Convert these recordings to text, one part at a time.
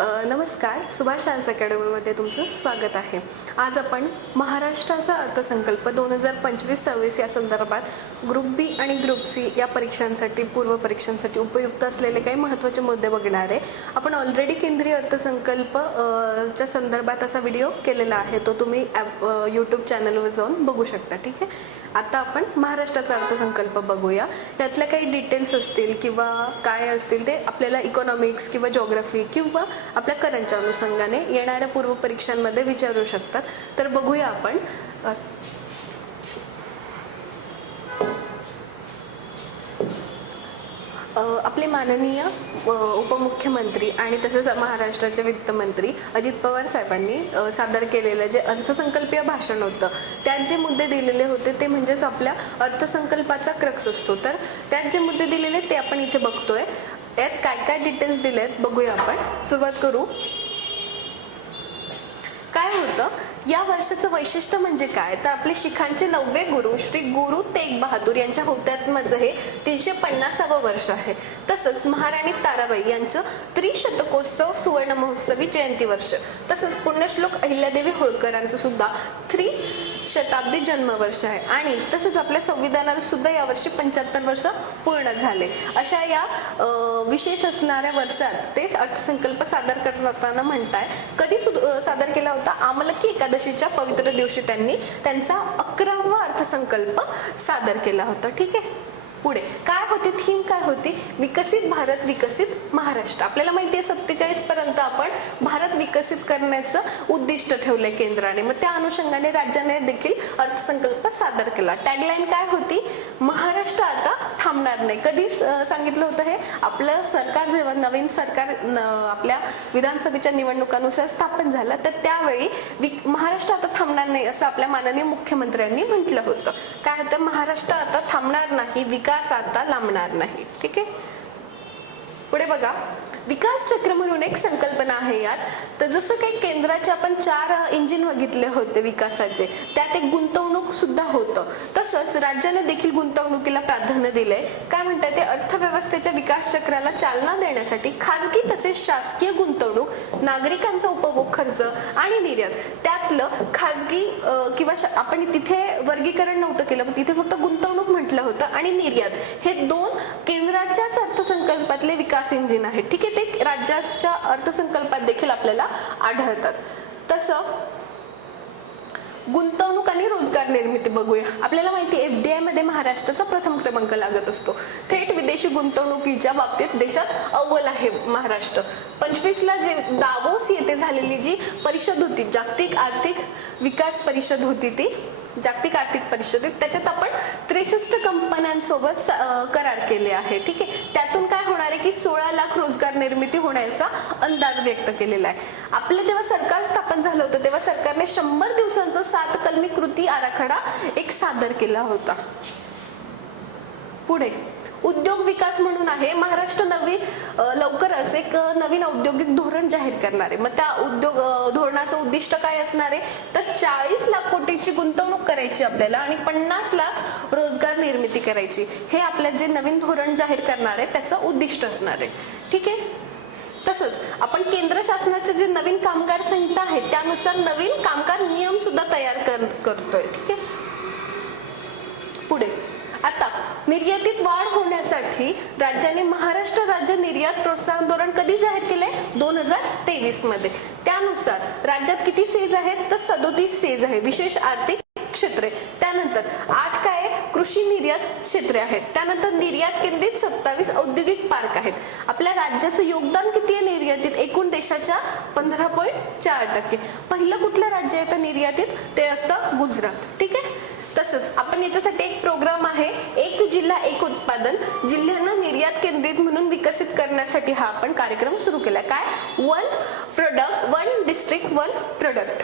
नमस्कार, सुभाष आर्ट्स अकॅडमीमध्ये तुमचं स्वागत आहे। आज आपण महाराष्ट्राचा अर्थसंकल्प 2025-26 या संदर्भात ग्रुप बी आणि ग्रुप सी या परीक्षांसाठी पूर्व परीक्षांसाठी उपयुक्त असलेले काही महत्त्वाचे मुद्दे बघणार आहे। आपण ऑलरेडी केंद्रीय अर्थसंकल्प च्या संदर्भात असा व्हिडिओ केलेला आहे, तो तुम्ही यूट्यूब चॅनलवर जाऊन बघू शकता। ठीक आहे, आता आपण महाराष्ट्राचा अर्थसंकल्प बघूया। त्यातल्या काही डिटेल्स असतील किंवा काय असतील ते आपल्याला इकॉनॉमिक्स किंवा जिओग्राफी किंवा आपल्या करंटच्या अनुषंगाने येणाऱ्या पूर्व परीक्षांमध्ये विचारू शकतात। तर बघूया आपण। आपले माननीय उपमुख्यमंत्री आणि तसेच महाराष्ट्राचे वित्तमंत्री अजित पवार साहेबांनी सादर केलेलं जे अर्थसंकल्पीय भाषण होतं, त्यात जे मुद्दे दिलेले होते ते म्हणजेच आपल्या अर्थसंकल्पाचा क्रक्स असतो। तर त्यात जे मुद्दे दिलेले ते आपण इथे बघतोय। यात काय काय डिटेल्स दिलेत बघूया आपण। सुरुवात करू। काय होतं या वर्षाचं वैशिष्ट्य म्हणजे काय, तर आपले शिखांचे 9वे गुरु श्री गुरु तेग बहादूर यांच्या हुतात्म्याचं हे 350वे वर्ष आहे। तसंच महाराणी ताराबाई यांचं त्रिशतकोत्सव सुवर्ण महोत्सवी जयंती वर्ष, तसंच पुण्यश्लोक अहिल्यादेवी होळकरांचं सुद्धा त्रिशताब्दी जन्मवर्ष आहे। आणि तसंच आपल्या संविधानाला सुद्धा यावर्षी 75 वर्ष पूर्ण झाले। अशा या विशेष असणाऱ्या वर्षात ते अर्थसंकल्प सादर करताना म्हणताय, कधी सादर केला होता, आमलकी एकादशीच्या पवित्र दिवशी त्यांनी त्यांचा 11वा अर्थसंकल्प सादर केला होता। ठीक आहे, पुढे काय होती थीम, काय होती, विकसित भारत विकसित महाराष्ट्र। आपल्याला माहिती आहे 47 पर्यंत आपण भारत विकसित करण्याचं उद्दिष्ट ठेवलंय केंद्राने, मग त्या अनुषंगाने राज्याने देखील अर्थसंकल्प सादर केला। टॅगलाईन काय होती, महाराष्ट्र आता थांबणार नाही। कधी सांगितलं होतं हे, आपलं सरकार जेव्हा नवीन सरकार आपल्या विधानसभेच्या निवडणुकानुसार स्थापन झालं, तर त्यावेळी महाराष्ट्र आता थांबणार नाही असं आपल्या माननीय मुख्यमंत्र्यांनी म्हटलं होतं। काय होतं, महाराष्ट्र आता थांबणार नाही, विकास आता लांबणार नाही। ठीक आहे, पुढे बघा। विकास चक्र म्हणून एक संकल्पना आहे यात। तर जसं काही केंद्राचे आपण 4 इंजिन बघितले होते विकासाचे, त्यात एक गुंतवणूक सुद्धा होतं, तसंच राज्याने देखील गुंतवणुकीला प्राधान्य दिलंय। काय म्हणतात ते, अर्थव्यवस्थेच्या विकास चक्राला चालना देण्यासाठी खाजगी तसेच शासकीय गुंतवणूक, नागरिकांचा उपभोग खर्च आणि निर्यात, त्यातलं खाजगी किंवा आपण तिथे वर्गीकरण नव्हतं केलं, पण तिथे फक्त गुंतवणूक म्हटलं होतं, आणि निर्यात, हे 2 केंद्राच्याच अर्थसंकल्पातले विकास इंजिन आहेत। ठीक आहे, ते राज्याच्या अर्थसंकल्पात देखील आपल्याला आढळतात। तसं गुंतवणूक आणि रोजगार निर्मिती बघूया। आपल्याला माहिती आहे FDI मध्ये महाराष्ट्राचा प्रथम क्रमांक लागत असतो। थेट विदेशी गुंतवणुकीच्या बाबतीत देशात अव्वल आहे महाराष्ट्र। 25ला जे दावोस येथे झालेली जी परिषद होती, जागतिक आर्थिक विकास परिषद होती, ती जागतिक आर्थिक परिषदेत, त्याच्यात आपण 63 कंपन्यांसोबत करार केले आहे। ठीक आहे, त्यातून काय होणार आहे की 16 लाख रोजगार निर्मिती होण्याचा अंदाज व्यक्त केलेला आहे। आपलं जेव्हा सरकार स्थापन झालं होतं तेव्हा सरकारने 100 दिवसांचा 7 कलमी कृती आराखडा एक सादर केला होता। पुढे उद्योग विकास म्हणून आहे। महाराष्ट्र लवकरच एक नवीन औद्योगिक धोरण जाहीर करणार आहे। मग त्या उद्योग धोरणाचं उद्दिष्ट काय असणार आहे, तर 40 लाख कोटीची गुंतवणूक करायची आपल्याला आणि 50 लाख रोजगार निर्मिती करायची। हे आपल्या जे नवीन धोरण जाहीर करणार आहे त्याचं उद्दिष्ट असणार आहे। ठीक आहे, तसंच आपण केंद्र शासनाचे जे नवीन कामगार संहिता आहे त्यानुसार नवीन कामगार नियम सुद्धा तयार करतोय। ठीक आहे, पुढे आता निर्यातीत वाढ होण्यासाठी राज्याने महाराष्ट्र राज्य निर्यात प्रोत्साहन धोरण कधी जाहीर केले, 2023 मध्ये। त्यानुसार राज्यात किती सेज आहेत, तर 37 सेज आहे विशेष आर्थिक क्षेत्रे। त्यानंतर 8 काय कृषी निर्यात क्षेत्रे आहेत। त्यानंतर निर्यात केंद्रित 27 औद्योगिक पार्क आहेत। आपल्या राज्याचं योगदान किती आहे निर्यातीत, एकूण देशाच्या 15.4%। पहिलं कुठलं राज्य आहे तर निर्यातीत, ते असतं गुजरात। ठीक आहे, तसंच आपण याच्यासाठी एक प्रोग्राम आहे, एक जिल्हा एक उत्पादन, जिल्ह्यांना निर्यात केंद्रित म्हणून विकसित करण्यासाठी हा आपण कार्यक्रम सुरू केला। काय, 1 प्रोडक्ट 1 डिस्ट्रिक्ट 1 प्रोडक्ट।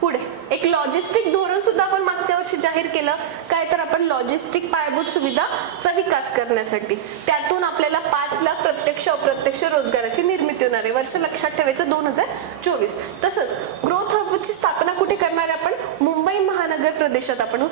पुढे एक लॉजिस्टिक धोरण सुद्धा आपण मागच्या वर्षी जाहीर केलं। काय, तर आपण लॉजिस्टिक पायाभूत सुविधाचा विकास करण्यासाठी, त्यातून आपल्याला 5 लाख प्रत्यक्ष अप्रत्यक्ष रोजगाराची निर्मिती होणार आहे। वर्ष लक्षात ठेवायचं 2024। तसंच ग्रोथ हबची स्थापना कुठे करणार आहे आपण, मुंबई महानगर महानगर प्रदेशात आपण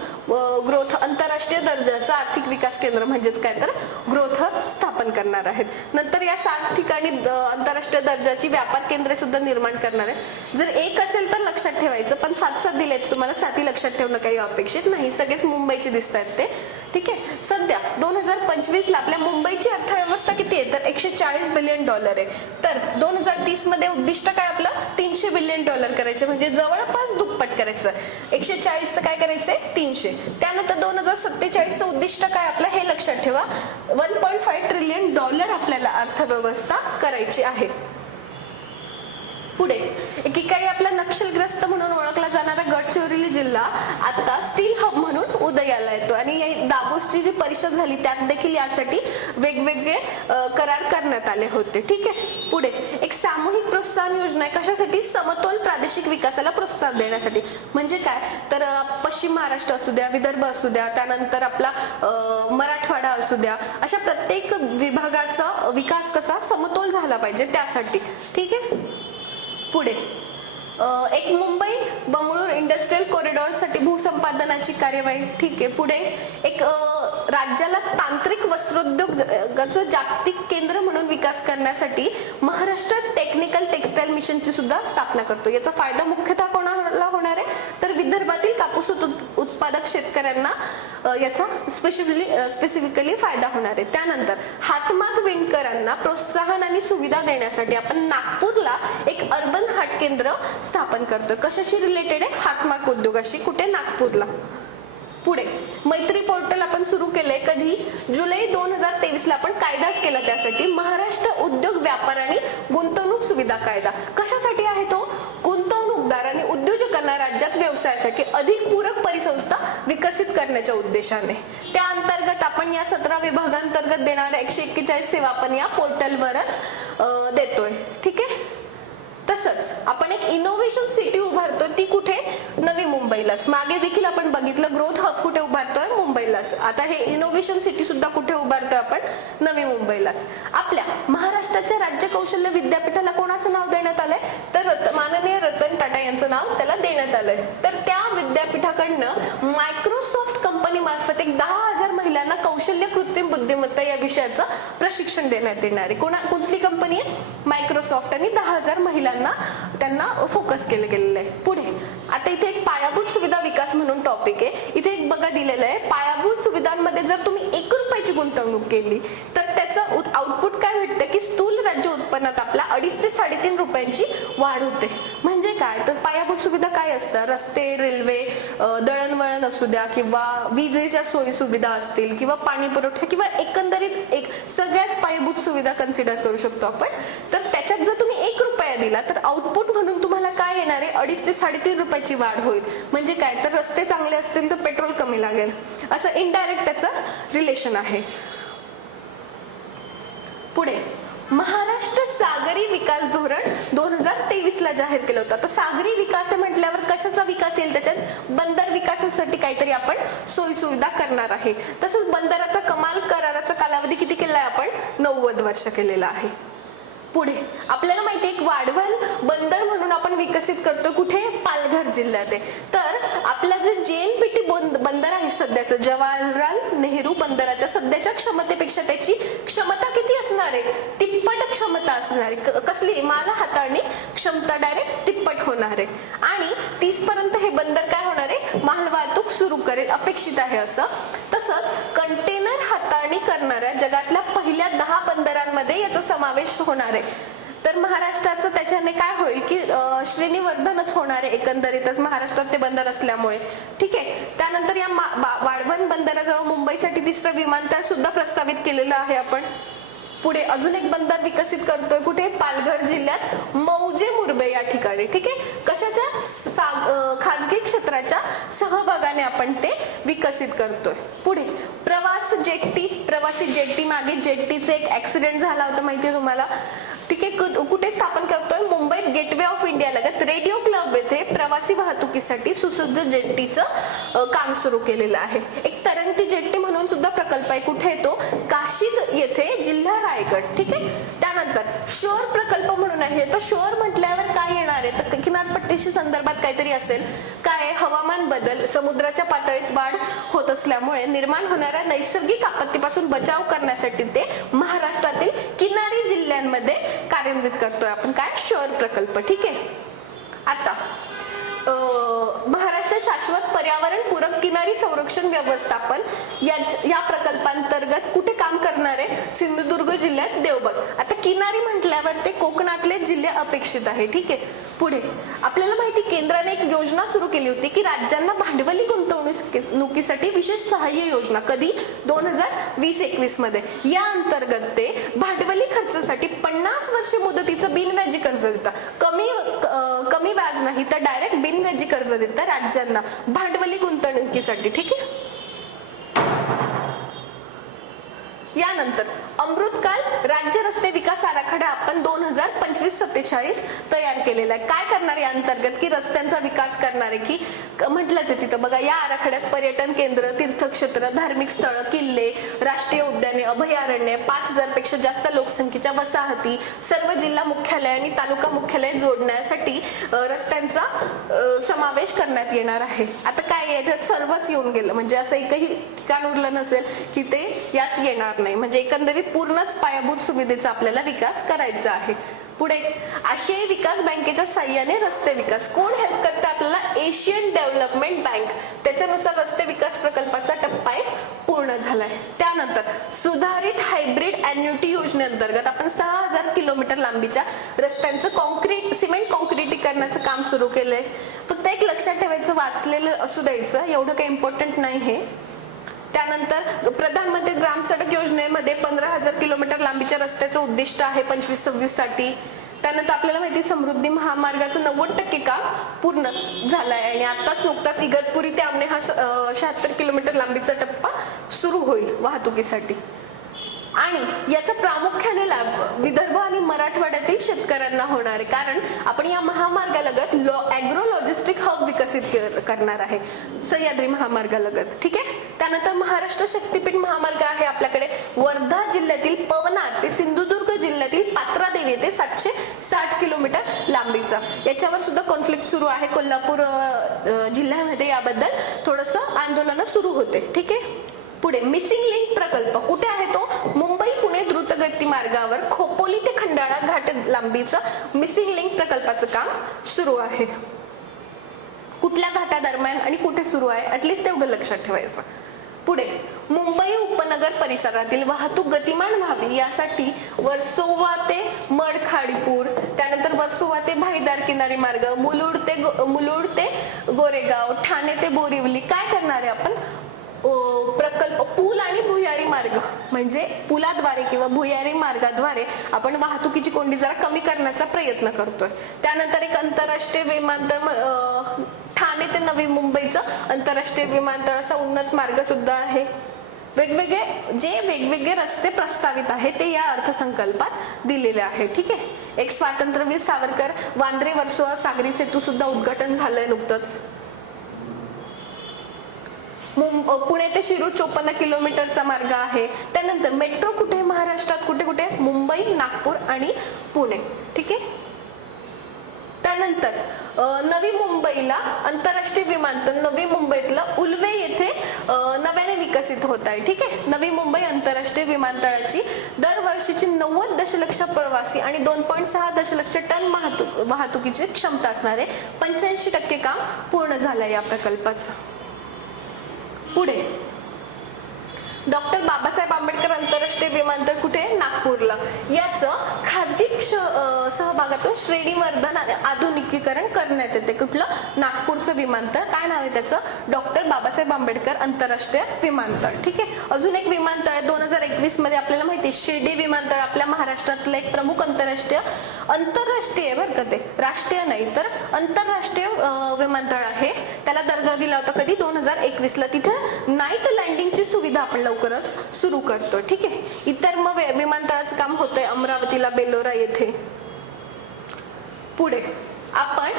ग्रोथ आंतरराष्ट्रीय दर्जाचं आर्थिक विकास केंद्र म्हणजेच काय तर ग्रोथ हब स्थापन करणार आहेत। नंतर या 7 ठिकाणी आंतरराष्ट्रीय दर्जाची व्यापार केंद्रे सुद्धा निर्माण करणार आहे। जर एक असेल तर लक्षात ठेवायचं, पण 7 दिले तर तुम्हाला 7 लक्षात ठेवणं काही अपेक्षित नाही, सगळेच मुंबईचे दिसत आहेत ते, ठीक आहे। सध्या 2025 ला आपल्या मुंबईची अर्थव्यवस्था किती आहे तर $140 बिलियन आहे। तर 2030 मध्ये उद्दिष्ट काय आपलं $300 बिलियन करायचे, म्हणजे जवळपास दुप्पट करायचं। 140चं काय करायचंय 300। त्यानंतर 2047चं उद्दिष्ट काय आपलं हे लक्षात ठेवा, $1.5 ट्रिलियन आपल्याला अर्थव्यवस्था करायची आहे। पुढे एकीकडे आपला नक्षलग्रस्त म्हणून ओळखला जाणारा गडचिरोली जिल्हा आता स्टील हब म्हणून उदयाला येतो आणि दावोसची जी परिषद झाली त्यात देखील यासाठी वेगवेगळे करार करण्यात आले होते, ठीक आहे। पुढे एक सामूहिक प्रोत्साहन योजना आहे, कशासाठी समतोल प्रादेशिक विकासाला प्रोत्साहन देण्यासाठी। म्हणजे काय तर पश्चिम महाराष्ट्र असू द्या, विदर्भ असू द्या, त्यानंतर आपला मराठवाडा असू द्या, अशा प्रत्येक विभागाचा विकास कसा समतोल झाला पाहिजे त्यासाठी, ठीक आहे। पुढे एक मुंबई बंगळूर इंडस्ट्रियल कॉरिडॉर साठी भूसंपादनाची कार्यवाही, ठीक आहे। पुढे एक राज्याला तांत्रिक वस्त्रोद्योगाचं जागतिक केंद्र म्हणून विकास करण्यासाठी महाराष्ट्र टेक्निकल टेक्सटाईल मिशनची सुद्धा स्थापना करतो। याचा फायदा मुख्यतः कोणाला होणार आहे तर विदर्भातील कापूस उत्पादक शेतकऱ्यांना याचा स्पेसिफिकली फायदा होणार आहे। त्यानंतर हातमाग विणकरांना प्रोत्साहन आणि सुविधा देण्यासाठी आपण नागपूरला एक अर्बन हाट केंद्र स्थापन करतोय, कशाशी रिलेटेड आहे हातमाग उद्योगाशी, कुठे नागपूरला। पुढे मैत्री पोर्टल आपण सुरू केलंय, कधी जुलै 2023 ला आपण कायदाच केला त्यासाठी, महाराष्ट्र उद्योग व्यापार आणि गुंतवणूक सुविधा कायदा। कशासाठी आहे तो गुंतवणूकदार आणि उद्योजकांना राज्यात व्यवसायासाठी अधिक पूरक परिसंस्था विकसित करण्याच्या उद्देशाने। त्या अंतर्गत आपण या 17 विभागांतर्गत देणाऱ्या 141 सेवा आपण या पोर्टलवरच देतोय, ठीक आहे। तसंच आपण एक इनोव्हेशन सिटी उभारतोय, ती कुठे नवी मुंबईलाच। मागे देखील आपण बघितलं ग्रोथ हब कुठे उभारतोय मुंबईलाच, आता हे इनोव्हेशन सिटी सुद्धा कुठे उभारतोय आपण नवी मुंबईलाच। आपल्या महाराष्ट्राच्या राज्य कौशल्य विद्यापीठाला कोणाचं नाव देण्यात आलंय तर माननीय रतन टाटा यांचं नाव त्याला देण्यात आलंय। तर त्या विद्यापीठाकडनं मायक्रोसॉफ्ट कंपनी मार्फत एक 10,000 महिलांना कौशल्य कृत्रिम बुद्धिमत्ता या विषयाचं प्रशिक्षण देण्यात येणार आहे। कोणती कंपनी आहे मायक्रोसॉफ्ट, आणि 10,000 महिलांना त्यांना फोकस केलं गेलेलं आहे। पुढे आता इथे एक पायाभूत सुविधा विकास म्हणून टॉपिक आहे, इथे एक बघा दिलेलं आहे, पायाभूत सुविधांमध्ये जर तुम्ही ₹1 गुंतवणूक केली तर त्याचं आउटपुट काय भेटतं की स्थूल राज्य उत्पन्नात आपला 2.5 ते 3.5 रुपयांची वाढ होते। म्हणजे काय तर पायाभूत सुविधा काय असतं, रस्ते, रेल्वे, दळणवळण असू द्या, किंवा विजेच्या सोयी सुविधा असतील, किंवा पाणी पुरवठा, किंवा एकंदरीत एक सगळ्याच पायाभूत सुविधा कन्सिडर करू शकतो आपण। तर त्याच्यात जर तुम्ही ₹1 दिला तर आउटपुट म्हणून तुम्हाला काय येणार आहे 2.5 ते 3.5 रुपयाची वाढ होईल। म्हणजे काय तर रस्ते चांगले असतील तर पेट्रोल कमी लागेल, असं इनडायरेक्ट त्याचं रिलेशन आहे। पुढे महाराष्ट्र सागरी विकास धोरण 2023 ला जाहीर केलं होतं। आता सागरी विकास म्हटल्यावर कशाचा विकास येईल, त्याच्यात बंदर विकासासाठी काहीतरी आपण सोयी सुविधा करणार आहे। तसंच बंदराचा कमाल कराराचा कालावधी किती केलाय आपण 90 वर्ष केलेला आहे। पुढे आपल्याला माहिती आहे एक वाढवण बंदर म्हणून आपण विकसित करतो, कुठे पालघर जिल्ह्यात आहे। तर आपला जे JNPT बंदर आहे सध्याचं जवाहरलाल नेहरू बंदराच्या सध्याच्या क्षमतेपेक्षा त्याची क्षमता किती असणार आहे, तिप्पट क्षमता असणार आहे। कसली माल हाताळणी क्षमता डायरेक्ट तिप्पट होणार आहे, आणि 30 पर्यंत हे बंदर काय होणार आहे माल वाहतूक सुरू करेल अपेक्षित आहे असं। तसंच कंटेनर हाताळणी करणाऱ्या जगातल्या पहिल्या 10 बंदरांमध्ये याचा समावेश होणार आहे। तर महाराष्ट्राचं त्याच्याने काय होईल की श्रेणीवर्धनच होणार आहे एकंदरीतच महाराष्ट्रात ते बंदर असल्यामुळे, ठीक आहे। त्यानंतर या वाढवण बंदराजवळ मुंबईसाठी 3रं विमानतळ सुद्धा प्रस्तावित केलेलं आहे आपण। पुढे अजून एक बंदर विकसित करतोय, कुठे पालघर जिल्ह्यात मौजे मुरबे या ठिकाणी, ठीक आहे। कशाच्या खाजगी क्षेत्राच्या सहभागाने आपण ते विकसित करतोय। पुढे प्रवासी जेट्टी मागे जेट्टीचे एक ऍक्सिडेंट झाला होता माहितीये तुम्हाला, ठीक आहे। कुठे स्थापन करतोय मुंबईत गेटवे ऑफ इंडिया लगत रेडिओ क्लब येथे प्रवासी वाहतुकीसाठी सुसज्ज जेट्टीचं काम सुरू केलेलं आहे। एक तरंगती जेट्टी म्हणून सुद्धा प्रकल्प आहे, कुठे तो काशीद येथे जिल्हा रायगड, ठीक आहे। त्यानंतर शोर प्रकल्प म्हणून आहे. तर शोर म्हटल्यावर काय येणार आहे, तर किनारपट्टीशी संदर्भात काहीतरी असेल. काय, हवामान बदल, समुद्राच्या पातळीत वाढ होत असल्यामुळे निर्माण होणाऱ्या नैसर्गिक आपत्तीपासून बचाव करण्यासाठी ते महाराष्ट्रातील किनारी जिल्ह्यांमध्ये कार्यान्वित करतोय आपण. काय, शोर प्रकल्प. ठीक आहे. आता महाराष्ट्र शाश्वत पर्यावरण पूरक किनारी संरक्षण व्यवस्थापन या प्रकल्पांतर्गत कुठे काम करणार आहे, सिंधुदुर्ग जिल्ह्यात देवबाग. आता किनारी म्हटल्यावर ते कोकणातले जिल्हे अपेक्षित आहे. ठीक आहे. पुढे आपल्याला माहिती, केंद्राने एक योजना सुरू केली होती की राज्यांना भांडवली गुंतवणुकीसाठी विशेष सहाय्य योजना. कधी, 2020-21 मध्ये. या अंतर्गत ते भांडवली खर्चासाठी 50 वर्षे मुदतीचं बिनव्याजी कर्ज देतात. कमी व्याज नाही तर डायरेक्ट बिनव्याजी कर्ज देतात राज्यांना भांडवली गुंतवणुकीसाठी. ठीक आहे. यानंतर अमृतकाल राज्य रस्ते विकास आराखडा आपण 2025-47 तयार केलेला आहे. काय करणार या अंतर्गत, की रस्त्यांचा विकास करणार आहे. की म्हटलंच आहे तिथं बघा, या आराखड्यात पर्यटन केंद्र, तीर्थक्षेत्र, धार्मिक स्थळं, किल्ले, राष्ट्रीय उद्याने, अभयारण्य, 5000 पेक्षा जास्त लोकसंख्येच्या वसाहती, सर्व जिल्हा मुख्यालय आणि तालुका मुख्यालय जोडण्यासाठी रस्त्यांचा समावेश करण्यात येणार आहे. आता काय, याच्यात सर्वच येऊन गेलं, म्हणजे असं एकही ठिकाण उरलं नसेल की ते यात येणार नाही. म्हणजे एकंदरीत पूर्णच पायाभूत सुविधेचा आपल्याला विकास करायचा आहे. पुढे, आशियाई विकास बँकेच्या साह्याने रस्ते विकास. कोण हेल्प करते आपल्याला, एशियन डेव्हलपमेंट बँक. त्याच्यानुसार रस्ते विकास प्रकल्पाचा टप्पा 1 पूर्ण झालाय. त्यानंतर सुधारित हायब्रिड अॅन्युटी योजनेअंतर्गत आपण 6000 किलोमीटर लांबीच्या रस्त्यांचं सिमेंट कॉन्क्रिटीकरणाचं काम सुरू केलंय. फक्त एक लक्षात ठेवायचं, वाचलेलं असू द्यायचं, एवढं काही इम्पॉर्टंट नाही हे. त्यानंतर प्रधानमंत्री ग्राम सडक योजनेमध्ये 15000 किलोमीटर लांबीच्या रस्त्याचं उद्दिष्ट आहे 25-26 साठी. त्यानंतर आपल्याला माहिती, समृद्धी महामार्गाचं 90% काम पूर्ण झालंय आणि आताच नुकताच इगतपुरी ते आमने हा 76 किलोमीटर लांबीचा टप्पा सुरू होईल वाहतुकीसाठी. आणि याचा प्रामुख्याने लाभ विदर्भ आणि मराठवाड्यातील शेतकऱ्यांना होणार आहे, कारण आपण या महामार्गालगत ॲग्रो लॉजिस्टिक हब विकसित करणार आहे, सह्याद्री महामार्गालगत. ठीक आहे. त्यानंतर महाराष्ट्र शक्तीपीठ महामार्ग आहे आपल्याकडे वर्धा जिल्ह्यातील पवनार ते सिंधुदुर्ग जिल्ह्यातील पात्रादेवी ते 760 किलोमीटर लांबीचा. याच्यावर सुद्धा कॉन्फ्लिक्ट सुरू आहे कोल्हापूर जिल्ह्यामध्ये. याबद्दल थोडंसं आंदोलन सुरू होते. ठीक आहे. पुढे, मिसिंग लिंक प्रकल्प कुठे आहे तो, मुंबई पुणे द्रुतगती मार्गावर खोपोली ते खंडाळा घाट लांबीचं मिसिंग लिंक प्रकल्पाचं काम सुरू आहे. कुठल्या घाटादरम्यान आणि कुठे सुरू आहे, ऍटलीस्ट तेवढं लक्षात ठेवायचं. पुढे, मुंबई उपनगर परिसरातील वाहतूक गतिमान व्हावी यासाठी वर्सोवा ते मडखाडीपूर, त्यानंतर वर्सोवा ते भाईदार किनारी मार्ग, मुलुंड ते गोरेगाव, ठाणे ते बोरिवली काय करणार आहे आपण, प्रकल्प पूल आणि भुयारी मार्ग, म्हणजे पुलाद्वारे किंवा भुयारी मार्गाद्वारे आपण वाहतुकीची कोंडी जरा कमी करण्याचा प्रयत्न करतोय. त्यानंतर एक आंतरराष्ट्रीय विमानतळ ठाणे ते नवी मुंबईचं आंतरराष्ट्रीय विमानतळ असा उन्नत मार्ग सुद्धा आहे. वेगवेगळे रस्ते प्रस्तावित आहे ते या अर्थसंकल्पात दिलेले आहे. ठीक आहे. एक स्वातंत्र्यवीर सावरकर वांद्रे वर्सोवा सागरी सेतू सुद्धा उद्घाटन झालंय नुकतंच. पुणे ते शिरूर 54 किलोमीटरचा मार्ग आहे. त्यानंतर मेट्रो कुठे महाराष्ट्रात, कुठे कुठे, मुंबई, नागपूर आणि पुणे. ठीक आहे. त्यानंतर नवी मुंबईला आंतरराष्ट्रीय विमानतळ नवी मुंबईतलं उल्वे येथे नव्याने विकसित होत आहे. ठीक आहे. नवी मुंबई आंतरराष्ट्रीय विमानतळाची दरवर्षीची 90 दशलक्ष प्रवासी आणि 2.6 दशलक्ष टन वाहतुकीची क्षमता असणारे 85% काम पूर्ण झालं या प्रकल्पाचं. पुढे, डॉक्टर बाबासाहेब आंबेडकर आंतरराष्ट्रीय विमानतळ कुठे, नागपूरला. याचं खाजगी सहभागातून श्रेणीवर्धन आणि आधुनिकीकरण करण्यात येते. कुठलं, नागपूरचं विमानतळ. काय नाव आहे त्याचं, डॉक्टर बाबासाहेब आंबेडकर आंतरराष्ट्रीय विमानतळ. ठीक आहे. अजून एक विमानतळ आहे 2021 मध्ये आपल्याला माहिती, शिर्डी विमानतळ आपल्या महाराष्ट्रातलं एक प्रमुख आंतरराष्ट्रीय बरं का, ते राष्ट्रीय नाही तर आंतरराष्ट्रीय विमानतळ आहे. त्याला दर्जा दिला होता कधी, 2021 ला. तिथे नाईट लँडिंगची सुविधा आपण लवकरच सुरू करतो. ठीक आहे. इतर मग विमानतळाचं काम होतंय अमरावतीला, बेलोरा येथे. पुढे आपण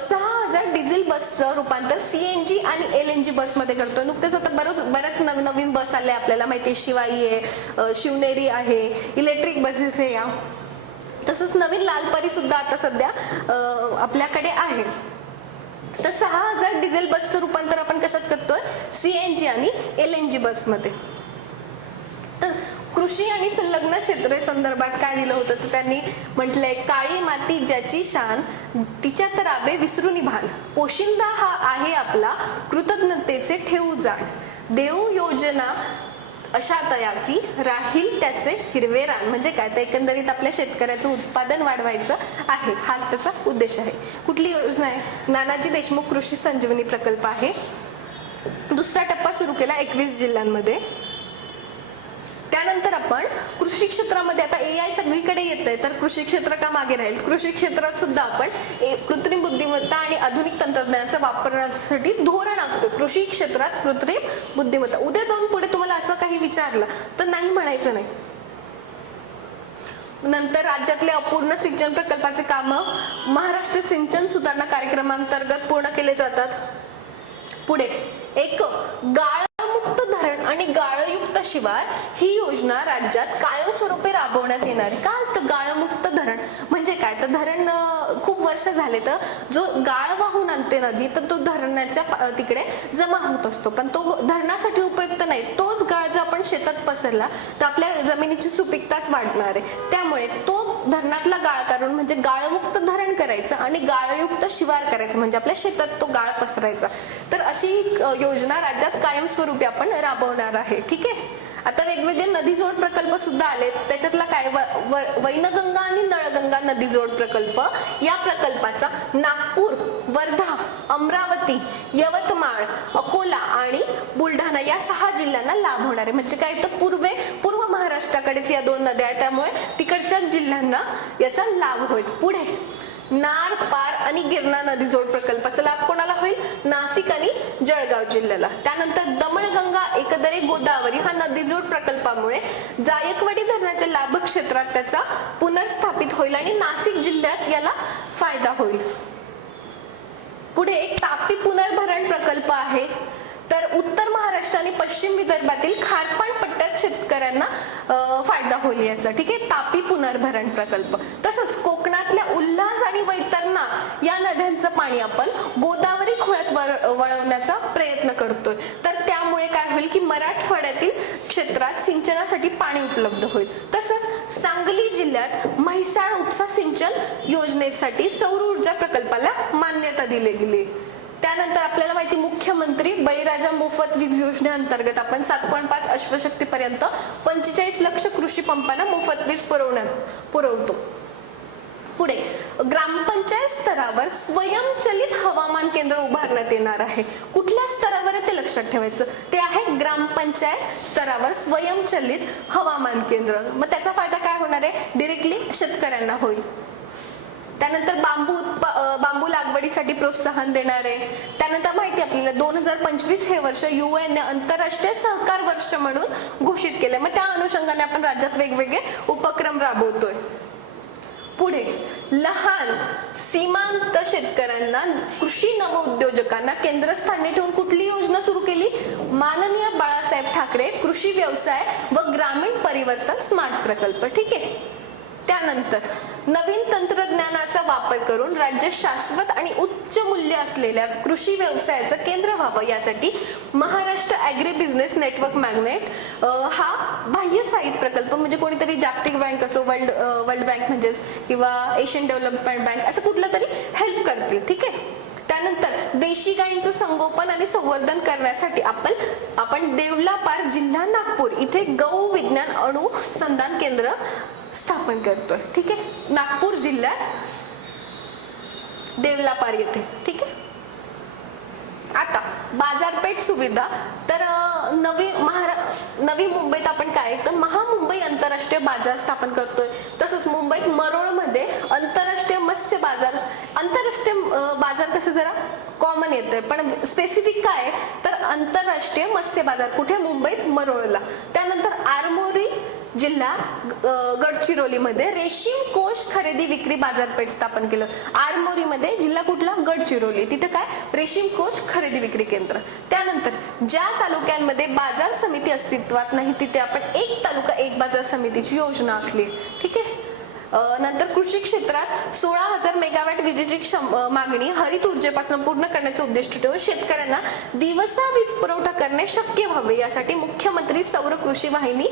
6000 डिझेल बसचं रूपांतर CNG आणि LNG बसमध्ये करतोय. नुकतेच आता बऱ्याच नवीन बस आल्या आपल्याला माहिती, शिवाई आहे, शिवनेरी आहे, इलेक्ट्रिक बसेस आहे या. तसंच नवीन लाल परी सुद्धा आता सध्या आपल्याकडे आहे. तर 6000 डिझेल बसचं रूपांतर आपण कशात करतोय, CNG आणि LNG बसमध्ये. तर कृषी आणि संलग्न क्षेत्रे संदर्भात काय दिलं होतं, तर त्यांनी म्हटलंय काळी माती ज्याची शान, तिच्यात राबे विसरूनी भान, पोशिंदा हा आहे आपला कृतज्ञतेचे ठेवू जाण, देऊ योजना अशा तया की राहील त्याचे हिरवे रान. म्हणजे काय, तर एकंदरीत आपल्या शेतकऱ्याचं उत्पादन वाढवायचं आहे, हाच त्याचा उद्देश आहे. कुठली योजना आहे, नानाजी देशमुख कृषी संजीवनी प्रकल्प आहे. दुसरा टप्पा सुरू केला 21 जिल्ह्यांमध्ये. त्यानंतर आपण कृषी क्षेत्रामध्ये, आता AI सगळीकडे येतंय, तर कृषी क्षेत्र का मागे राहील, कृषी क्षेत्रात सुद्धा आपण कृत्रिम बुद्धिमत्ता आणि आधुनिक तंत्रज्ञानाचा वापरण्यासाठी धोरण आखतो. कृषी क्षेत्रात कृत्रिम बुद्धिमत्ता, उद्या जाऊन पुढे तुम्हाला असं काही विचारलं तर नाही म्हणायचं नाही. नंतर राज्यातले अपूर्ण सिंचन प्रकल्पाचे काम महाराष्ट्र सिंचन सुधारणा कार्यक्रमांतर्गत पूर्ण केले जातात. पुढे एक गाळमुक्त धरण आणि गाळयुक्त शिवार ही योजना राज्यात कायमस्वरूपी राबवण्यात येणार. काय असतं गाळमुक्त धरण म्हणजे काय, तर धरण खूप वर्ष झाले तर जो गाळ वाहून आणते नदी, तर तो धरणाच्या तिकडे जमा होत असतो, पण तो धरणासाठी उपयुक्त नाही. तोच गाळ जर आपण शेतात पसरला तर आपल्या जमिनीची सुपीकताच वाढणार आहे. त्यामुळे तो धरणातला गाळ काढून म्हणजे गाळमुक्त धरण करायचं आणि गाळयुक्त शिवार करायचं, म्हणजे आपल्या शेतात तो गाळ पसरायचा. तर अशी योजना राज्यात कायमस्वरूपी आपण राबवणार आहे. ठीक आहे. आता वेगवेगळे नदी जोड प्रकल्प सुद्धा आले. त्याच्यातला काय, वैनगंगा आणि नळगंगा नदी जोड प्रकल्प. या प्रकल्पाचा नागपूर, वर्धा, अमरावती, यवतमाळ, अकोला आणि बुलढाणा या 6 जिल्ह्यांना लाभ होणार आहे. म्हणजे काय, तर पूर्व महाराष्ट्राकडेच या 2 नद्या आहेत, त्यामुळे तिकडच्या जिल्ह्यांना याचा लाभ होईल. पुढे नार, पार आणि गिरणा नदी जोड प्रकल्पाचा लाभ कोणाला होईल, नाशिक आणि जळगाव जिल्ह्याला. त्यानंतर दमणगंगा, एकदरे, गोदावरी हा नदी जोड प्रकल्पामुळे जायकवाडी धरणाच्या लाभ क्षेत्रात त्याचा पुनर्स्थापित होईल आणि नाशिक जिल्ह्यात याला फायदा होईल. पुढे एक तापी पुनर्भरण प्रकल्प आहे. तर उत्तर महाराष्ट्र आणि पश्चिम विदर्भातील खारपाण पट्ट्यात शेतकऱ्यांना फायदा होईल याचा. ठीक आहे, तापी पुनर्भरण प्रकल्प. तसंच कोकणातल्या उल्हास आणि वैतरणा या नद्यांचं पाणी आपण गोदावरी खोऱ्यात वळवण्याचा प्रयत्न करतोय. तर त्यामुळे काय होईल की मराठवाड्यातील क्षेत्रात सिंचनासाठी पाणी उपलब्ध होईल. तसंच सांगली जिल्ह्यात म्हैसाळ उपसा सिंचन योजनेसाठी सौर ऊर्जा प्रकल्पाला मान्यता दिली गेली. त्यानंतर आपल्याला माहिती, मुख्यमंत्री बळीराजा मोफत वीज योजनेअंतर्गत आपण 7.5 अश्वशक्ती पर्यंत 45 लक्ष कृषी पंपांना मोफत वीज पुरवतो. पुढे ग्रामपंचायत स्तरावर स्वयंचलित हवामान केंद्र उभारण्यात येणार आहे. कुठल्या स्तरावर आहे ते लक्षात ठेवायचं, ते आहे ग्रामपंचायत स्तरावर स्वयंचलित हवामान केंद्र. मग त्याचा फायदा काय होणार आहे, डायरेक्टली शेतकऱ्यांना होईल. त्यानंतर बांबू लागवडीसाठी प्रोत्साहन देणार आहे. त्यानंतर माहिती आपल्याला 2025 हे वर्ष UN ने आंतरराष्ट्रीय सहकार वर्ष म्हणून घोषित केले. मग त्या अनुषंगाने आपण राज्यात वेगवेगळे उपक्रम राबवतोय. पुढे लहान सीमांत शेतकऱ्यांना, कृषी नवउद्योजकांना केंद्रस्थानी ठेवून कुठली योजना सुरू केली, माननीय बाळासाहेब ठाकरे कृषी व्यवसाय व ग्रामीण परिवर्तन स्मार्ट प्रकल्प. ठीक आहे. त्यानंतर नवीन तंत्रज्ञानाचा वापर करून राज्य शाश्वत आणि उच्च मूल्य असलेल्या कृषी व्यवसायाचं केंद्र व्हावं, यासाठी Maharashtra agri business network magnet हा बाह्य साहित्य प्रकल्प, म्हणजे कोणीतरी जागतिक बँक असो, वर्ल्ड बँक म्हणजेच, किंवा एशियन डेव्हलपमेंट बँक, असं कुठलं तरी हेल्प करतील. ठीक आहे. त्यानंतर देशी गायींचं संगोपन आणि संवर्धन करण्यासाठी आपण देवला पार, जिल्हा नागपूर इथे गौ विज्ञान अनुसंधान केंद्र स्थापन करतोय. ठीक आहे. नागपूर जिल्ह्यात देवलापार येथे. ठीक आहे. आता बाजारपेठ सुविधा, तर नवी मुंबईत आपण काय, तर महामुंबई आंतरराष्ट्रीय बाजार स्थापन करतोय. तसंच मुंबईत मरोळमध्ये आंतरराष्ट्रीय मत्स्य बाजार. आंतरराष्ट्रीय बाजार कसं जरा कॉमन येतंय, पण स्पेसिफिक काय, तर आंतरराष्ट्रीय मत्स्य बाजार कुठे, मुंबईत मरोळला. त्यानंतर आरमोरी जिल्हा गडचिरोलीमध्ये रेशीम कोष खरेदी विक्री बाजारपेठ स्थापन केलं. आरमोरीमध्ये जिल्हा कुठला, गडचिरोली, तिथे काय, रेशीम कोष खरेदी विक्री केंद्र. त्यानंतर ज्या तालुक्यांमध्ये बाजार समिती अस्तित्वात नाही तिथे आपण एक तालुका एक बाजार समितीची योजना आखली. ठीक आहे. नंतर कृषी क्षेत्रात 16,000 मेगावॅट विजेची मागणी हरित ऊर्जेपासून पूर्ण करण्याचे उद्दिष्ट ठेवून शेतकऱ्यांना दिवसा वीज पुरवठा करणे शक्य व्हावे यासाठी मुख्यमंत्री सौर कृषी वाहिनी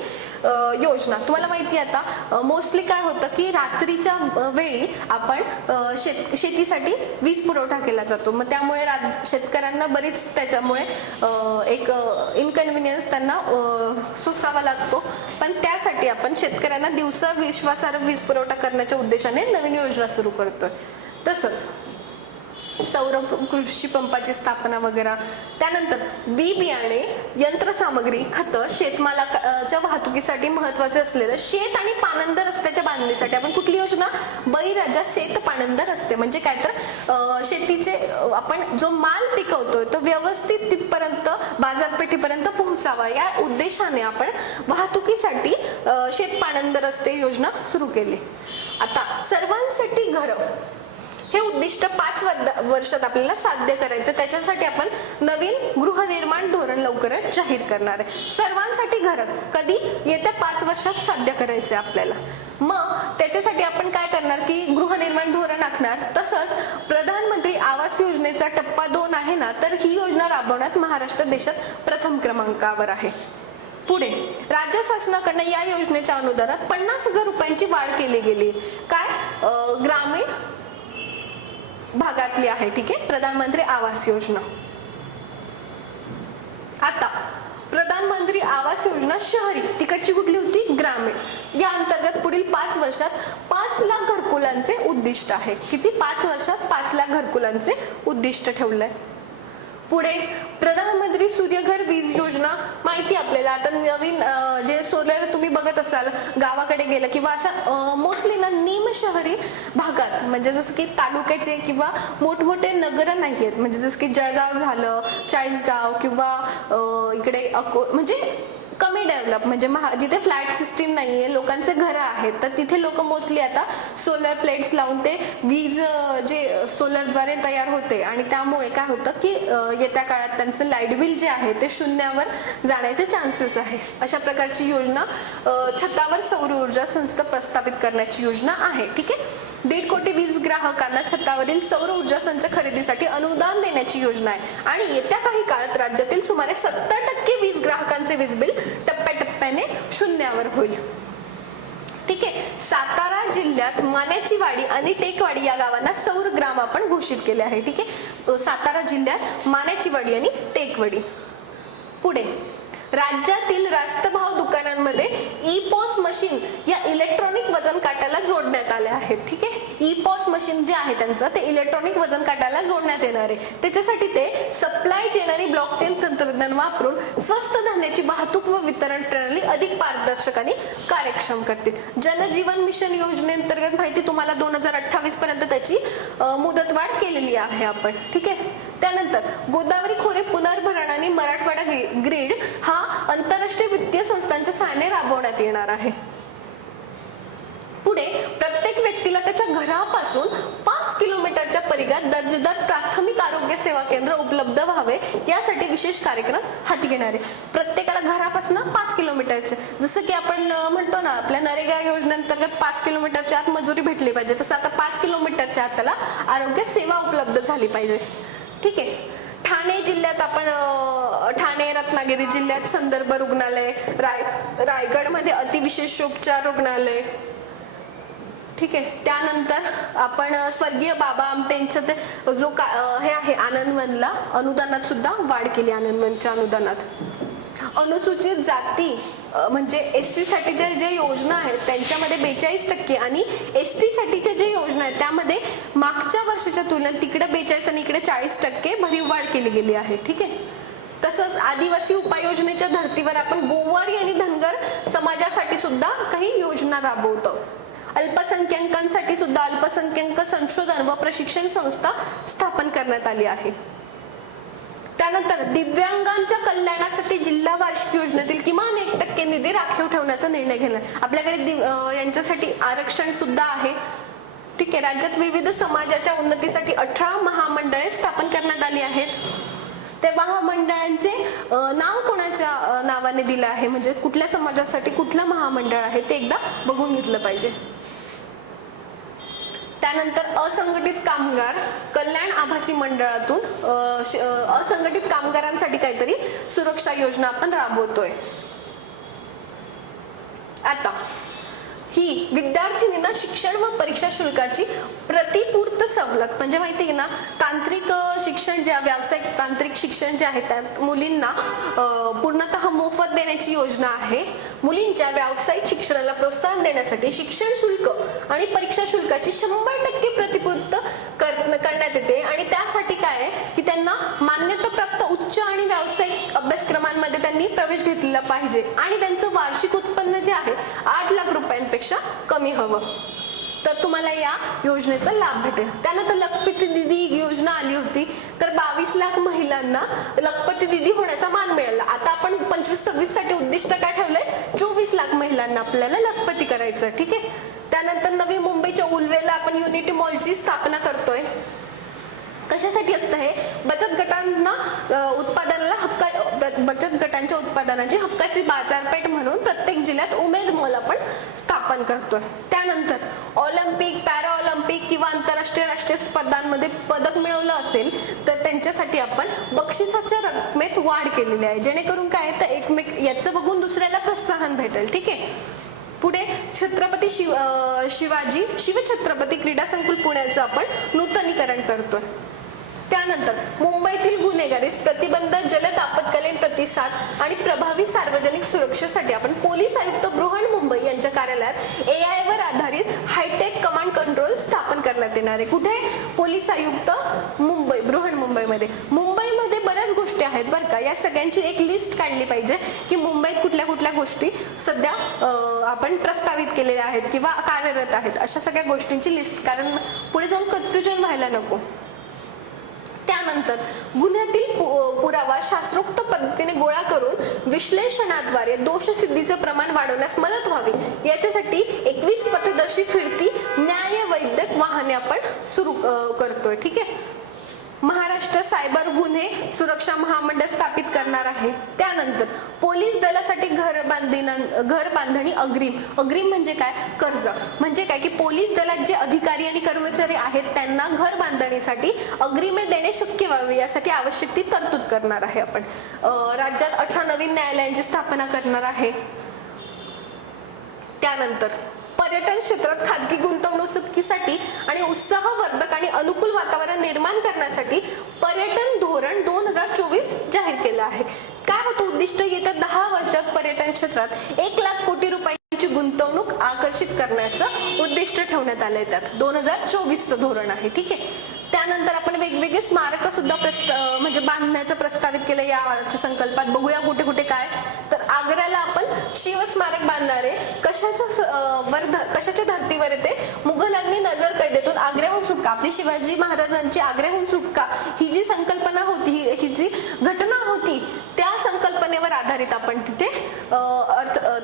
योजना. तुम्हाला माहिती आहे आता मोस्टली काय होतं की रात्रीच्या वेळी आपण शेतीसाठी वीज पुरवठा केला जातो, मग त्यामुळे शेतकऱ्यांना बरीच त्याच्यामुळे एक इनकन्व्हिनियन्स त्यांना सोसावा लागतो. पण त्यासाठी आपण शेतकऱ्यांना दिवसा विश्वासार्ह वीज पुरवठा करण्याच्या उद्देशाने नवीन योजना सुरू करतोय. तसंच सौर कृषी पंपाची स्थापना वगैरे. त्यानंतर बी बियाणे, यंत्रसामग्री, खतं, शेतमालाच्या वाहतुकीसाठी महत्वाचे असलेलं शेत आणि पाणंद रस्त्याच्या बांधणीसाठी आपण कुठली योजना? बळीराजा शेत पाणंद रस्ते. म्हणजे काय तर शेतीचे आपण जो माल पिकवतोय तो व्यवस्थित तिथपर्यंत बाजारपेठेपर्यंत पोहोचावा या उद्देशाने आपण वाहतुकीसाठी शेत पाणंद रस्ते योजना सुरू केली. आता सर्वांसाठी घर हे उद्दिष्ट 5 वर्षात आपल्याला साध्य करायचं. त्याच्यासाठी आपण नवीन गृहनिर्माण धोरण लवकरच जाहीर करणार आहे. सर्वांसाठी घर कधी? येत्या 5 वर्षात साध्य करायचे आपल्याला. मग त्याच्यासाठी आपण काय करणार की गृहनिर्माण धोरण आखणार. तसंच प्रधानमंत्री आवास योजनेचा टप्पा 2 आहे ना, तर ही योजना राबवण्यात महाराष्ट्र देशात प्रथम क्रमांकावर आहे. पुढे राज्य शासनाकडनं या योजनेच्या अनुदानात 50,000 रुपयांची वाढ केली गेली. काय? ग्रामीण भागातली आहे. ठीक आहे, प्रधानमंत्री आवास योजना. आता प्रधानमंत्री आवास योजना शहरी, तिकडची कुठली होती? ग्रामीण. या अंतर्गत पुढील 5 वर्षात 5 लाख घरकुलांचे उद्दिष्ट आहे. किती? 5 वर्षात 5 लाख घरकुलांचे उद्दिष्ट ठेवलंय. पुढे प्रधानमंत्री सूर्यघर वीज योजना माहिती आपल्याला. आता नवीन जे सोलर तुम्ही बघत असाल गावाकडे गेलं किंवा अशा मोस्टली ना निम शहरी भागात, म्हणजे जसं की तालुक्याचे किंवा मोठमोठे नगर नाही आहेत, म्हणजे जसं की जळगाव झालं, चाळीसगाव किंवा इकडे म्हणजे कमी डेव्हलप, म्हणजे जिथे फ्लॅट सिस्टीम नाहीये, लोकांचे घरं आहेत, तर तिथे लोक मोस्टली आता सोलर प्लेट्स लावून ते वीज जे सोलरद्वारे तयार होते आणि त्यामुळे काय होतं की येत्या काळात त्यांचं लाईट बिल जे आहे ते शून्यावर जाण्याचे चान्सेस आहे. अशा प्रकारची योजना छतावर सौर ऊर्जा संस्था प्रस्थापित करण्याची योजना आहे. ठीक आहे. 1.5 कोटी वीज ग्राहकांना छतावरील सौर ऊर्जा संच खरेदीसाठी अनुदान देण्याची योजना आहे आणि येत्या काही काळात राज्यातील सुमारे 70% वीज ग्राहकांचे वीज बिल टप्प्याटप्प्याने शून्यावर होईल. ठीक आहे. सातारा जिल्ह्यात मान्याची वाडी आणि टेकवाडी या गावांना सौर ग्राम आपण घोषित केले आहे. ठीक आहे. सातारा जिल्ह्यात मान्याची वाडी आणि टेकवाडी. पुढे राज्यातील रास्तभाव दुकानांमध्ये ई-पॉस मशीन या इलेक्ट्रॉनिक वजन काट्याला जोडण्यात आले आहेत. ठीक आहे. ई-पॉस मशीन जे आहे त्यांचं ते इलेक्ट्रॉनिक वजन काट्याला जोडण्यात येणार आहे. त्याच्यासाठी ते सप्लाय चेन आणि ब्लॉकचेन तंत्रज्ञान वापरून स्वस्त धान्याची वाहतूक व वितरण प्रणाली अधिक पारदर्शक आणि कार्यक्षम करतील. जनजीवन मिशन योजनेअंतर्गत माहिती तुम्हाला 2028 पर्यंत त्याची मुदतवाढ केलेली आहे आपण. ठीक आहे. त्यानंतर गोदावरी खोरे पुनर्भरण आणि मराठवाडा ग्रीड हा आंतरराष्ट्रीय वित्तीय संस्थांच्या सहाय्याने राबवण्यात येणार आहे. पुढे प्रत्येक व्यक्तीला त्याच्या घरापासून 5 किलोमीटरच्या परिघात दर्जेदार प्राथमिक आरोग्य सेवा केंद्र उपलब्ध व्हावे यासाठी विशेष कार्यक्रम हाती घेणार आहे. प्रत्येकाला घरापासून 5 किलोमीटरचे, जसं की आपण म्हणतो ना आपल्या नरेगा योजनेअंतर्गत 5 किलोमीटरच्या आत मजुरी भेटली पाहिजे, तसं आता 5 किलोमीटरच्या आत त्याला आरोग्य सेवा उपलब्ध झाली पाहिजे. ठीक आहे. ठाणे जिल्ह्यात आपण ठाणे रत्नागिरी जिल्ह्यात संदर्भ रुग्णालय, रायगडमध्ये अतिविशेषोपचार रुग्णालय. ठीक आहे. त्यानंतर आपण स्वर्गीय बाबा आमटेंच्या ते जो हे आहे आनंदवनला अनुदानात सुद्धा वाढ केली. आनंदवनच्या अनुदानात अनुसूचित जाती म्हणजे SC साठीच्या ज्या योजना आहेत त्यांच्यामध्ये 42% आणि ST साठीच्या ज्या योजना आहेत त्यामध्ये मागच्या वर्षाच्या तुलनेत तिकडे 42 आणि इकडे 40% भरीव वाढ केली गेली आहे. ठीक आहे. तसंच आदिवासी उपाययोजनेच्या धर्तीवर आपण गोवारी आणि धनगर समाजासाठी सुद्धा काही योजना राबवतो. अल्पसंख्याकांसाठी सुद्धा अल्पसंख्याक संशोधन व प्रशिक्षण संस्था स्थापन करण्यात आली आहे. त्यानंतर दिव्यांगांच्या कल्याणासाठी जिल्हा वार्षिक योजनेतील किमान 1% निधी राखीव ठेवण्याचा निर्णय घेतला. आपल्याकडे यांच्यासाठी आरक्षण सुद्धा आहे. ठीक आहे. राज्यात विविध समाजाच्या उन्नतीसाठी 18 महामंडळे स्थापन करण्यात आली आहेत. त्या महामंडळांचे नाव कोणाच्या नावाने दिलं आहे, म्हणजे कुठल्या समाजासाठी कुठलं महामंडळ आहे ते एकदा बघून घेतलं पाहिजे. त्यानंतर असंघटित कामगार कल्याण आभासी मंडळातून असंघटित कामगारांसाठी काहीतरी सुरक्षा योजना आपण राबवतोय. आता ही विद्यार्थिनींना शिक्षण व परीक्षा शुल्काची प्रतिपूर्त सवलत म्हणजे माहिती आहे ना, तांत्रिक शिक्षण ज्या व्यावसायिक तांत्रिक शिक्षण जे आहे त्यात मुलींना पूर्णतः मोफत देण्याची योजना आहे. मुलींच्या व्यावसायिक शिक्षणाला प्रोत्साहन देण्यासाठी शिक्षण शुल्क आणि परीक्षा शुल्काची 100% प्रतिपूर्त करण्यात येते. आणि त्यासाठी काय आहे की त्यांना मान्यताप्राप्त उच्च आणि व्यावसायिक अभ्यासक्रमांमध्ये त्यांनी प्रवेश घेतलेला पाहिजे आणि त्यांचं वार्षिक उत्पन्न जे आहे 8 लाख रुपयांपेक्षा कमी हवं, तर तुम्हाला या योजनेचा लाभ भेटेल. त्यानंतर लखपती दिदी योजना आली होती, तर 22 लाख महिलांना लखपती दिदी होण्याचा मान मिळाला. आता आपण 25-26 साठी उद्दिष्ट काय ठेवलंय, 24 लाख महिलांना आपल्याला लखपती करायचं. ठीक आहे. त्यानंतर नवी मुंबईच्या उलवेला आपण युनिटी मॉलची स्थापना करतोय. कशासाठी असतं हे, बचत गटांना बचत गटांच्या उत्पादनाची हक्काची बाजारपेठ म्हणून प्रत्येक जिल्ह्यात उमेद मॉल आपण स्थापन करतोय. त्यानंतर ऑलिम्पिक, पॅरा ऑलिम्पिक किंवा आंतरराष्ट्रीय राष्ट्रीय स्पर्धांमध्ये पदक मिळवलं असेल तर त्यांच्यासाठी आपण बक्षिसाच्या रकमेत वाढ केलेली आहे, जेणेकरून काय तर एकमेक याचं बघून दुसऱ्याला प्रोत्साहन भेटेल. ठीक आहे. पुढे छत्रपती शिवाजी शिवछत्रपती क्रीडा संकुल पुण्याचं आपण नूतनीकरण करतोय. त्यानंतर मुंबईतील गुन्हेगारीस प्रतिबंध, जलद आपत्कालीन प्रतिसाद आणि प्रभावी सार्वजनिक सुरक्षेसाठी आपण पोलीस आयुक्त बृहन्मुंबई यांच्या कार्यालयात AI वर आधारित हायटेक कमांड कंट्रोल स्थापन करण्यात येणार आहे. कुठे, पोलीस आयुक्त मुंबई बृहन्मुंबईमध्ये. मुंबईमध्ये बऱ्याच गोष्टी आहेत बरं का, या सगळ्यांची एक लिस्ट काढली पाहिजे की मुंबईत कुठल्या कुठल्या गोष्टी सध्या आपण प्रस्तावित केलेल्या आहेत किंवा कार्यरत आहेत, अशा सगळ्या गोष्टींची लिस्ट, कारण पुढे जाऊन कन्फ्युजन व्हायला नको. त्यानंतर गुन्ह्यातील पुरावा शास्त्रोक्त पद्धतीने गोळा करून विश्लेषणाद्वारे दोषसिद्धीचं प्रमाण वाढवण्यास मदत व्हावी याच्यासाठी 21 पथदर्शी फिरती न्यायवैद्यक वाहने आपण सुरू करतोय. ठीक आहे. महाराष्ट्र सायबर गुन्हे सुरक्षा महामंडळ स्थापित करणार आहे. त्यानंतर पोलीस दलासाठी घर बांधणी अग्रिम म्हणजे काय, कर्ज म्हणजे काय की पोलीस दलात जे अधिकारी आणि कर्मचारी आहेत त्यांना घर बांधणीसाठी अग्रिमे देणे शक्य व्हावे यासाठी आवश्यक ती तरतूद करणार आहे आपण. राज्यात 18 नवीन न्यायालयांची स्थापना करणार आहे. त्यानंतर पर्यटन क्षेत्रात खाजगी गुंतवणुकीसाठी आणि उत्साहवर्धक आणि अनुकूल वातावरण निर्माण करण्यासाठी पर्यटन धोरण 2024 जाहीर केलं आहे. काय होतं उद्दिष्ट, येत्या 10 वर्षात पर्यटन क्षेत्रात 1 लाख कोटी रुपयांची गुंतवणूक आकर्षित करण्याचं उद्दिष्ट ठेवण्यात आलंय. त्यात 2024चं धोरण आहे. ठीक आहे. त्यानंतर आपण वेगवेगळे स्मारक सुद्धा म्हणजे बांधण्याचं प्रस्तावित केलं या अर्थसंकल्पात. बघूया कुठे कुठे काय, तर आग्र्याला आपण शिवस्मारक बांधणार आहे. कशाच्या धर्तीवर येते, मुघलांनी नजर कैदेतून आग्र्याहून सुटका, आपली शिवाजी महाराजांची आग्र्याहून सुटका ही जी संकल्पना होती, ही जी घटना होती त्या संकल्पनेवर आधारित आपण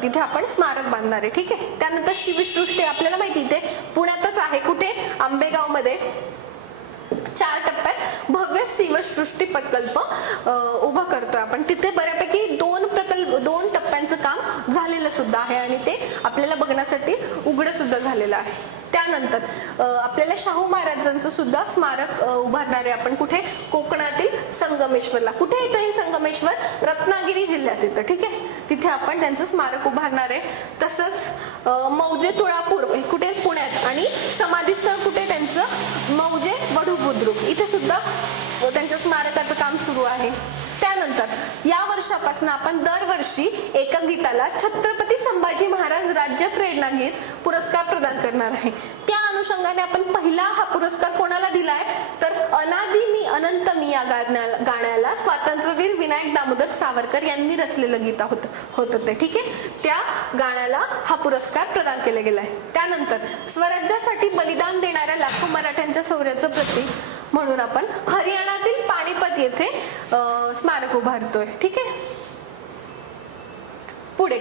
तिथे आपण स्मारक बांधणार आहे. ठीक आहे. त्यानंतर शिवसृष्टी आपल्याला माहिती इथे पुण्यातच आहे. कुठे, आंबेगाव मध्ये 4 टप्प्यात भव्य शिवसृष्टी प्रकल्प उभा करतोय आपण. तिथे बऱ्यापैकी 2 टप्प्यांचं काम झालेलं सुद्धा आहे आणि ते आपल्याला बघण्यासाठी उघड सुद्धा झालेलं आहे. त्यानंतर आपल्याला शाहू महाराजांचं सुद्धा स्मारक उभारणार आहे आपण. कुठे, कोकणातील संगमेश्वरला. कुठे येतं हे संगमेश्वर, रत्नागिरी जिल्ह्यात येतं. ठीक आहे. तिथे आपण त्यांचं स्मारक उभारणार आहे. तसंच मौजे तुळापूर कुठे, पुण्यात, आणि समाधीस्थळ कुठे त्यांचं, मौजे वढू बुद्रुक, इथे सुद्धा त्यांच्या स्मारकाचं काम सुरू आहे. त्यानंतर या वर्षापासून आपण दरवर्षी एका गीताला छत्रपती संभाजी महाराज राज्य प्रेरणा गीत पुरस्कार प्रदान करणार आहे. त्या अनुषंगाने आपण पहिला हा पुरस्कार कोणाला दिलाय, तर अनादि मी अनंत मी या गाण्याला स्वातंत्र्यवीर विनायक दामोदर सावरकर यांनी रचलेलं गीत होतं ते. ठीक आहे. त्या गाण्याला हा पुरस्कार प्रदान केला गेलाय. त्यानंतर स्वराज्यासाठी बलिदान देणाऱ्या लाखो मराठ्यांच्या शौर्याचं प्रतीक म्हणून आपण हरियाणातील पानिपत येथे स्मारक उभारतोय. ठीक आहे. पुढे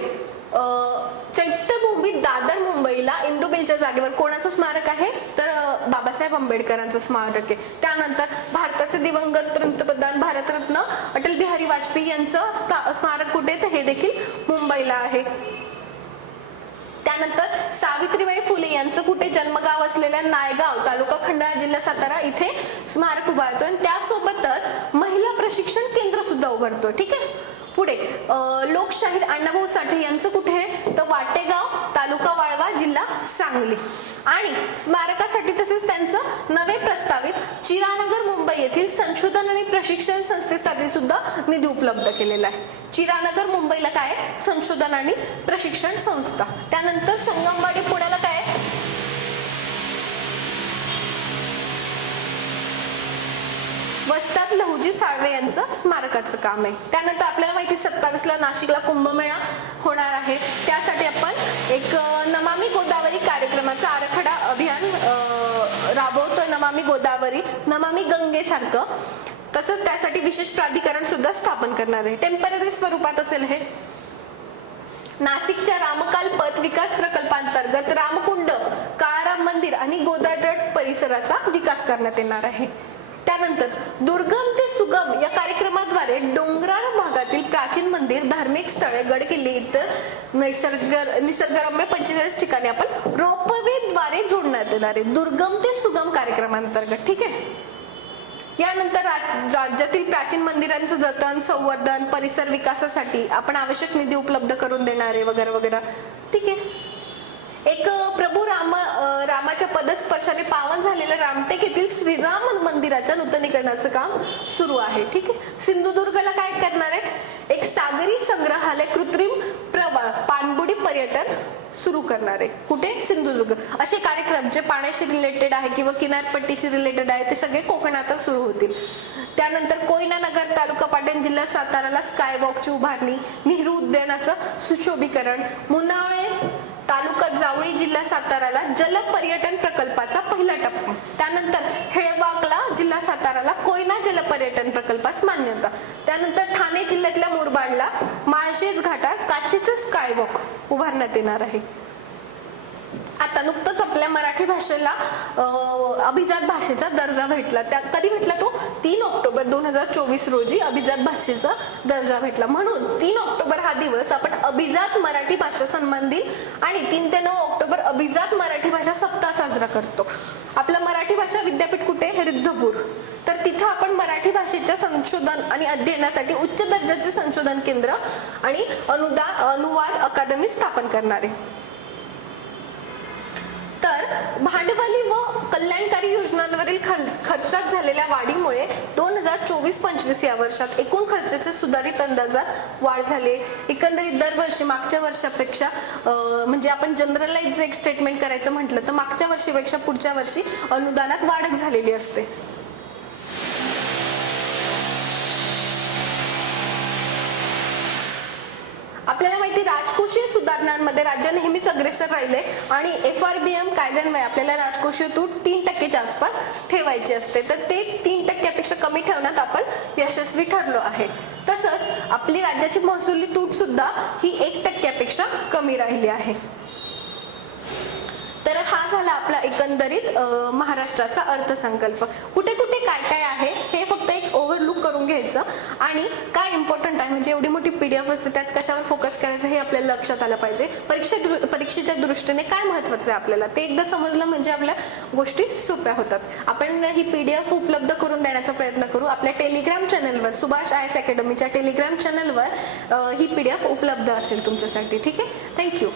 चैत्यभूमी दादर मुंबईला इंदुबिलच्या जागेवर कोणाचं स्मारक आहे, तर बाबासाहेब आंबेडकरांचं स्मारक आहे. त्यानंतर भारताचे दिवंगत पंतप्रधान भारतरत्न अटल बिहारी वाजपेयी यांचं स्मारक कुठे, तर हे देखील मुंबईला आहे. त्यानंतर सावित्रीबाई फुले यांचं कुठे जन्मगाव असलेल्या नायगाव तालुका खंडाळा जिल्हा सातारा इथे स्मारक उभारतोय आणि त्यासोबतच महिला प्रशिक्षण केंद्र सुद्धा उभारतोय. ठीक आहे. पुढे लोकशाहीर अण्णाभाऊ साठे यांचं कुठे आहे तर वाटेगाव तालुका वाळवा जिल्हा सांगली. आणि स्मारकासाठी तसेच त्यांचं नवे प्रस्तावित चिरानगर मुंबई येथील संशोधन आणि प्रशिक्षण संस्थेसाठी सुद्धा निधी उपलब्ध केलेला आहे. चिरानगर मुंबईला काय संशोधन आणि प्रशिक्षण संस्था. त्यानंतर संगमवाडी पुण्याला काय वस्तात लहुजी साळवे यांचं स्मारकाचं काम आहे. त्यानंतर आपल्याला माहिती 27 ला नाशिकला कुंभमेळा होणार आहे. त्यासाठी आपण एक नमामि गोदावरी कार्यक्रमाचा आराखडा अभियान राबवतोय. नमामि गोदावरी नमामि गंगेसारखं. तसंच त्यासाठी विशेष प्राधिकरण सुद्धा स्थापन करणार आहे. टेम्पररी स्वरूपात असेल हे. नाशिकच्या रामकाल पथ विकास प्रकल्पांतर्गत रामकुंड काळाराम मंदिर आणि गोदावरी परिसराचा विकास करण्यात येणार आहे. त्यानंतर दुर्गम ते सुगम या कार्यक्रमाद्वारे डोंगराळ भागातील प्राचीन मंदिर धार्मिक स्थळे गडकिल्ले इतर निसर्गरम्य 45 ठिकाणी आपण रोपवे द्वारे जोडण्यात येणार आहे दुर्गम ते सुगम कार्यक्रमांतर्गत. ठीक आहे. यानंतर राज्यातील प्राचीन मंदिरांचं जतन संवर्धन परिसर विकासासाठी आपण आवश्यक निधी उपलब्ध करून देणार आहे वगैरे वगैरे. ठीक आहे. एक प्रभू रामाच्या पदस्पर्शाने पावन झालेल्या रामटेक येथील श्रीराम मंदिराच्या नूतनीकरणाचं काम सुरू आहे. ठीक आहे. सिंधुदुर्गला काय करणार आहे एक सागरी संग्रहालय कृत्रिम प्रवाळ पाणबुडी पर्यटन सुरू करणार आहे. कुठे सिंधुदुर्ग. असे कार्यक्रम जे पाण्याशी रिलेटेड आहे किंवा किनारपट्टीशी रिलेटेड आहे ते सगळे कोकणात सुरू होतील. त्यानंतर कोयना नगर तालुका पाटण जिल्हा साताराला स्काय वॉकची उभारणी नेहरू उद्यानाचं सुशोभीकरण मुनाळे तालुका जावळी जिल्हा साताराला जल पर्यटन प्रकल्पाचा पहिला टप्पा. त्यानंतर हेळवाकला जिल्हा साताराला कोयना जल पर्यटन प्रकल्पास मान्यता. त्यानंतर ठाणे जिल्ह्यातल्या मुरबाडला माळशेज घाटात काचेचं स्कायवॉक उभारण्यात येणार आहे. आता नुकतंच आपल्या मराठी भाषेला अभिजात भाषेचा दर्जा भेटला. त्या कधी भेटला तो 3 ऑक्टोबर 2024 रोजी अभिजात भाषेचा दर्जा भेटला. म्हणून 3 ऑक्टोबर हा दिवस आपण अभिजात मराठी भाषा सन्मान दिन आणि 3 ते 9 ऑक्टोबर अभिजात मराठी भाषा सप्ताह साजरा करतो. आपलं मराठी भाषा विद्यापीठ कुठे रिद्धपूर. तर तिथं आपण मराठी भाषेच्या संशोधन आणि अध्ययनासाठी उच्च दर्जाचे संशोधन केंद्र आणि अनुवाद अकादमी स्थापन करणार आहे. तर भांडवली व कल्याणकारी योजनांवरील खर्चात झालेल्या वाढीमुळे 2024-25 या वर्षात एकूण खर्चाच्या सुधारित अंदाजात वाढ झाली. एकंदरीत दरवर्षी मागच्या वर्षापेक्षा म्हणजे आपण जनरलाइज एक स्टेटमेंट करायचं म्हटलं तर मागच्या वर्षीपेक्षा पुढच्या वर्षी अनुदानात वाढच झालेली असते. आपल्याला माहिती राजकोषीय सुधारणांमध्ये राज्य नेहमीच अग्रेसर राहिले आणि FRBM कायद्यान्वये आपल्याला राजकोषीय तूट 3% आसपास ठेवायची असते. तर ते 3% कमी ठेवण्यात आपण यशस्वी ठरलो आहे. तसंच आपली राज्याची महसुली तूट सुद्धा ही 1% कमी राहिली आहे. तर हा झाला आपला एकंदरीत महाराष्ट्राचा अर्थसंकल्प. कुठे कुठे काय काय आहे हे फक्त एक ओव्हरलुक करून घ्यायचं आणि काय इम्पॉर्टंट आहे म्हणजे एवढी मोठी PDF असते त्यात कशावर फोकस करायचं हे आपल्याला लक्षात आलं पाहिजे. परीक्षेच्या दृष्टीने काय महत्त्वाचं आहे आपल्याला ते एकदा समजलं म्हणजे आपल्या गोष्टी सोप्या होतात. आपण ही PDF उपलब्ध करून देण्याचा प्रयत्न करू. आपल्या टेलिग्राम चॅनलवर सुभाष IAS अकॅडमीच्या टेलिग्राम चॅनलवर ही PDF उपलब्ध असेल तुमच्यासाठी. ठीक आहे. थँक्यू.